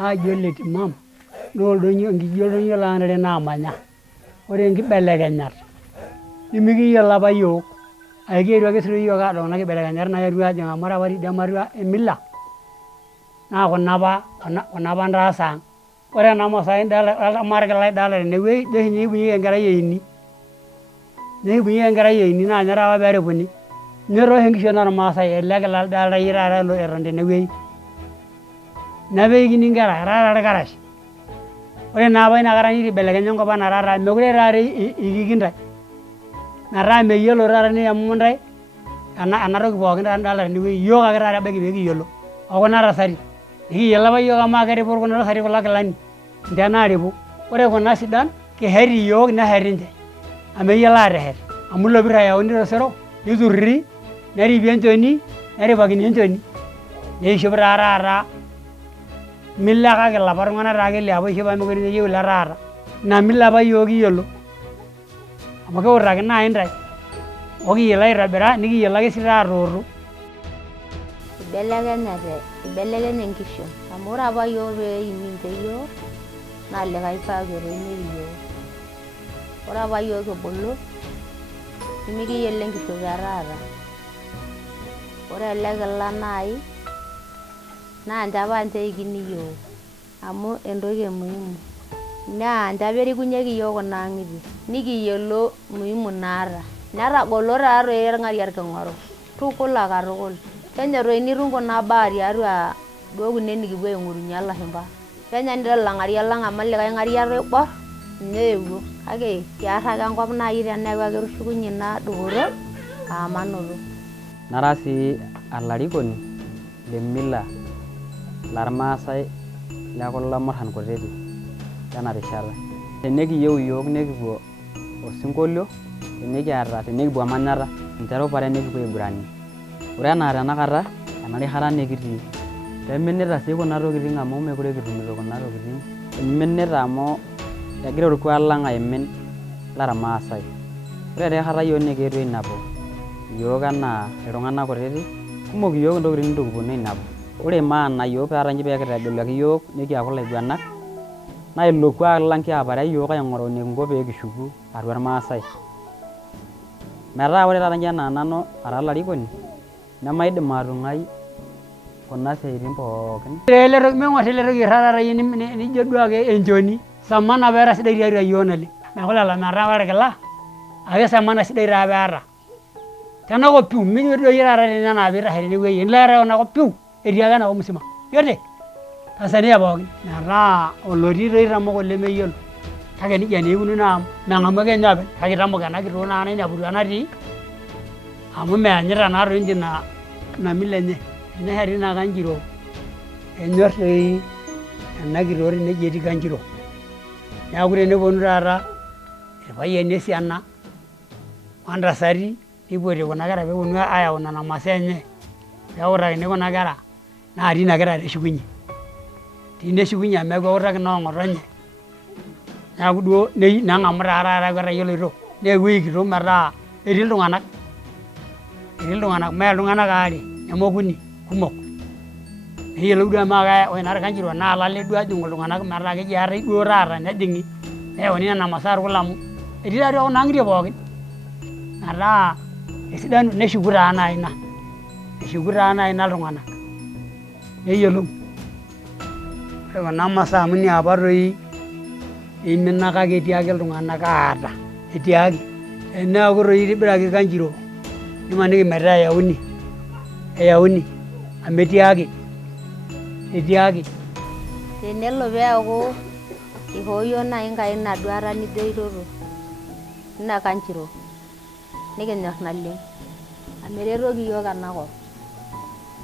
Ajolle timam no donyo ngijodo lanare na manya ore nkibelekenyat nimikiyiolo apa yiok akeetuo ake sinche yiok adol kuna kibelekenyat naetuo ajing amu ore apa tidiamatua emila naa kuna apa ntaas ang ore ena Maasai ormargil lidolta tenewueji ijo oshi ninye kibungieki enkerai eini naa ninye taapa peeripuni ninye tooshi enkishon ormaasai ele kila lidolta yie taata eton tenewueji nepeikini inkera etaa taa irkarash ore naapa inakata nitibelekenya enkop enaa taata mekure taata ikiki ntae metaa meyiolo taata niamu ntae ena toki pookin taata nidolta tenewueji yiok ake taata ebaiki pekiyiolo okuna tasati nikiyiolo apa yiok amu keripu kuna tasati kulo kilani ninche naaripu ore kuna sidan kishet iyiok neshet ninche amu meyiolo ateshet amu ilo pir eyauni tosero niturruri neripi enchoni neripakini enchoni neishop taa taata mila kake ilapa tung'anak taake liapa oishop amu mekure eyieu ile taata ina mila apa yiok kiyiolo amu kiutaki nai ntae okiyiolo aitobira nikiyiolo ake sii taata atootu ibelekenye enkishon amu ore apa yiok peimi ninche yiok naa likae kuak etoinyieki yiok ore apa yiok kibulu nimikiyiolo enkishopo etaata ore ele kila nai naa ninche apa eikini yiok amu entoki muhimu naa ninche apa erikunyieki yiok kuna ang'itie nikiyiolo muhimu naata netagolo taatoi irng'ariak king'oru tukul akatukul kenya toi nitum kuna baa tiatua duo kune nikipuo aing'orunye ilashumba kenya nidol ilang'ariak lang amu likae ng'ariak oiborr ninye eewuo kake kiarr ake enkop nai teneeku ake etushukunyie ina dupoto manoto nara sii olarikoni le mila lormaasai lekulo murran kutitik lena rishata tenekiyieu yiok nekipuo osinkolio tenekipuo amanyata ninche rupare nekipuo aiguranie ore enaa tenakata ena rishata nekitii peminita sii kuna tokiting amu mekure kitumito kuna tokiting iminita amu egira orkuak lang aimin lormaasai ore tiakata yiok nekietuo ainapu yiok enaa iltung'anak kutitik kumok yiok intokiting nitu kiponu ainapu ore maana yiok taata inji peekitegeluaki yiok nikiaku ilaiguanak naa ilo kuak lang kiapare yiok aing'oru enikinko peekishuku atua irmaasai metaa ore taata inji enaa nanu ara olarikoni nemaidim atung'ai kuna siaitin pookin ming'or ele toki irrara yie nijo duake enchoni samana peeta sidai tiatua yiok naleng neeku lelo metaa ore orkila ake samana sidai taa peeta tenakop piu mijo duo yie taata tene enaa piitashe tenewueji enilo eetae enakop piu etii ake enakop musima yote Tanzania pookin metaa olotii toi itamok olemeyiolo kake nijia naa ikununo amu meng'amu ake ninye openy kake itamok ena kitok naa naineputua natii amu meanyita naa toi ninche ina mila enye enesheti ina kanjiro enyorr toi ena kitok neji etii kanjiro neeku teneponu taata irpayiani esiana ontasati nipotie kuna kera peeponu ayau nena masaa enye peutakini kuna kera naa tina ake taata eshukunyie tine eshukunyie amu eeku eutaki naa ng'otonye neeku duo neng'amu taa taata eeku etayioloito naa ewueji kitok metaa etii iltung'anak mee iltung'anak aare nemokuni kumok neyiolou duo amu ore ina kanjiro naa olale duo ejing'u iltung'anak metaa keji eetae duo taata nejing'i neyauni nena masaa orkulam etii taatoi kuna ang'itie pookin metaa esidanu neshuku taa nai ina iltung'anak neyiolou ore kuna masaa amu iniapa toi imina kake etii ake iltung'anak aata etii ake eneeku toi itibiraki kanjiro nimaniki metaa eyauni amu etii ake tenelo peeku ihooyo nai Enkai ina duata nijo aitoto ina kanjiro nikinyorr naleng amu eretoki yiok enakop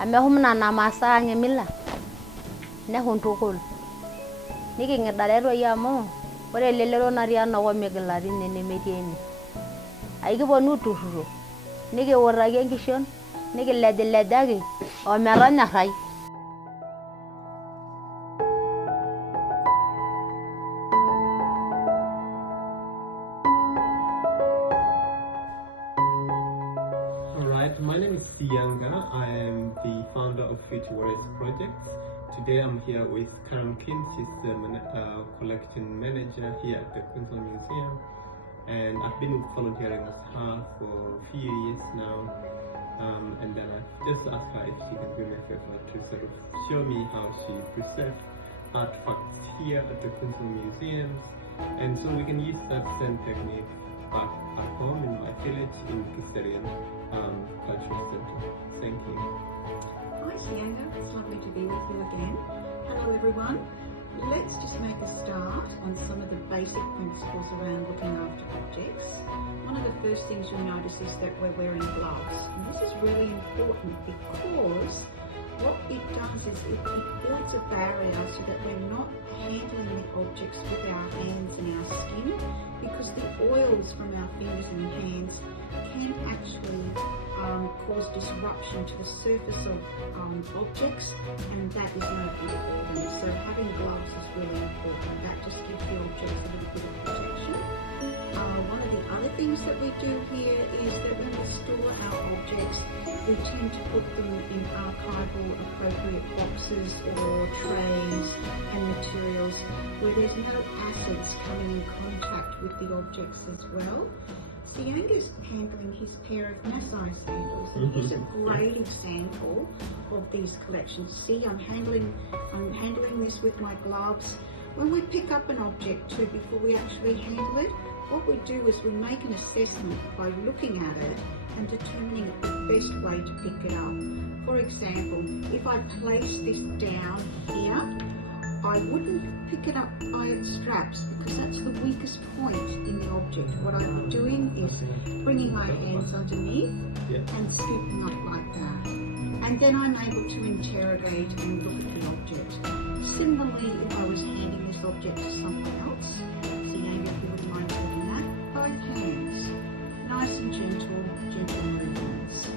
amu ehum nena masaa ang emila nehum tukul niking'idare toi amu ore elelero natii enakop migila tine nemetii ene aikiponu aiturruro nikiutaki enkishon nikilejlejaki ometonyorrai. Cultural Project. Today I'm here with Karen King. She's the collection manager here at the Cultural Museum, and I've been volunteering with her for a few years now. And then I just asked her if she can do me a favor to sort of show me how she preserved artifacts here at the Cultural Museum, and so we can use that same technique back home in my village in Kiserian Cultural Center. Thank you. Hi Sienna, it's lovely to be with you again. Hello everyone. Let's just make a start on some of the basic principles around looking after objects. One of the first things you'll notice is that we're wearing gloves. And this is really important because what it does is it builds a barrier so that we're not handling the objects with our hands and our skin, because the oils from our fingers and hands can actually cause disruption to the surface of objects, and that is no good for them. So having gloves is really important. That just gives the objects a little bit of protection. One of the other things that we do here is that when we store our objects, we tend to put them in archival appropriate boxes or trays and materials where there's no acids coming in contact with the objects as well. Sianga's handling his pair of Maasai sandals, and he's a great example of these collections. See, I'm handling this with my gloves. When we pick up an object too, before we actually handle it, what we do is we make an assessment by looking at it and determining the best way to pick it up. For example, if I place this down here, I wouldn't pick it up by its straps because that's the weakest point in the object. What I'm doing is bringing my hands underneath and scooping up like that. And then I'm able to interrogate and look at the object. Similarly, if I was handing this object to someone else, Sianga, if you wouldn't mind doing that, both hands. Nice and gentle movements.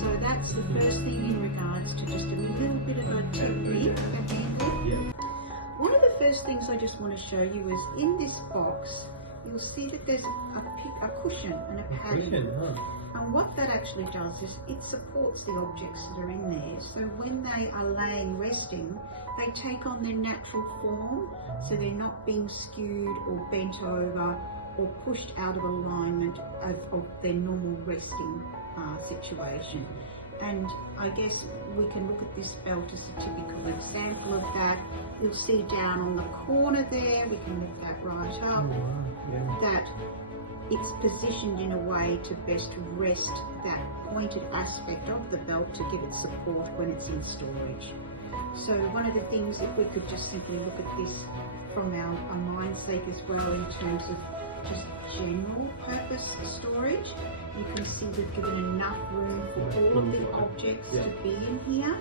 So that's the first thing in regards to just a little bit of a technique for handling. One of the first things I just want to show you is in this box, you'll see that there's a cushion and a padding. And what that actually does is it supports the objects that are in there. So when they are laying resting, they take on their natural form, so they're not being skewed or bent over or pushed out of alignment of their normal resting situation. And I guess we can look at this belt as a typical example of that. You'll see down on the corner there, we can lift that right up, that it's positioned in a way to best rest that pointed aspect of the belt to give it support when it's in storage. So one of the things, if we could just simply look at this from our mind's sake as well in terms of just general purpose storage, you can see we've given enough room for all of the objects to be in here,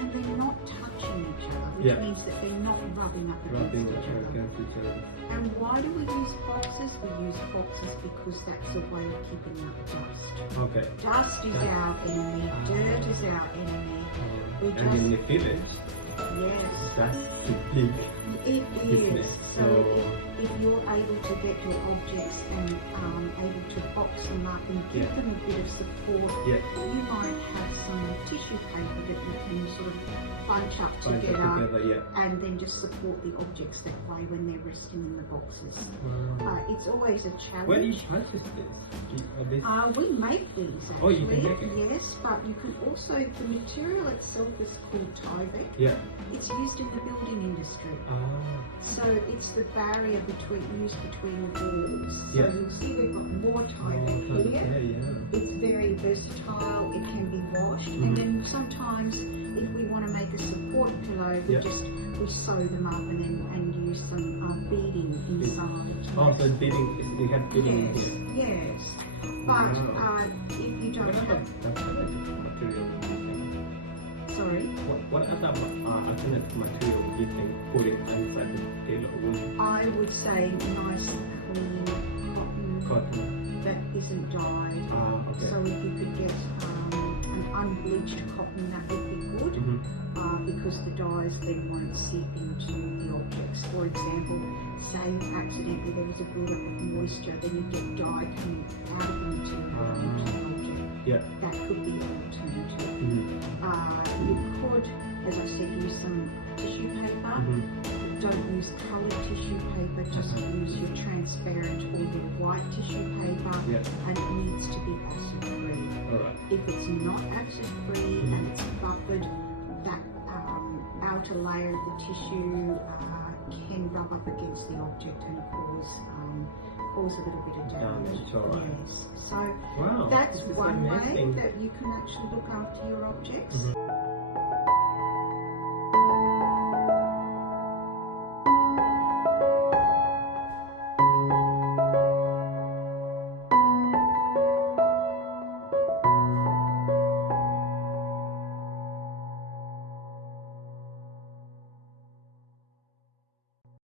and they're not touching each other, which means that they're not rubbing up against each other. And why do we use boxes? We use boxes because that's a way of keeping out dust. Dust is our enemy, dirt is our enemy. And in the village, that's big. It is. So if you're able to get your objects and able to box them up and give them a bit of support, you might have some tissue paper that you can sort of bunch up together and then just support the objects that way when they're resting in the boxes. It's always a challenge. Where do you purchase this? We make these actually. Oh, you can make it? Yes, but you can also, the material itself is called Tyvek. It's used in the building industry. So it's the barrier used between the walls. So you'll see we've got more Tyvek here. It's very versatile, it can be washed, and then sometimes if we want to make a support pillow, we sew them up and use some beading inside. So beading, you have beading here? Yes. But if you don't have... material? Sorry? What other alternative material you can put it inside the pillow? I would say nice clean cotton that isn't dyed. So if you could get an unbleached cotton, that would be good, because the dyes then won't seep into the objects. For example, say you accidentally there was a buildup of moisture, then you get dye coming out of the material into the object. Yeah. That could be an alternative. Mm-hmm. You could, as I said, use some tissue paper. Mm-hmm. Don't use coloured tissue paper, just use your transparent or your white tissue paper, Yeah. and it needs to be acid free. All right. If it's not acid free and it's buffered, that outer layer of the tissue can rub up against the object and cause a little bit of damage. Damage, all right. Yes. So Wow. that's this is one way amazing. that you can actually look after your objects. Mhm.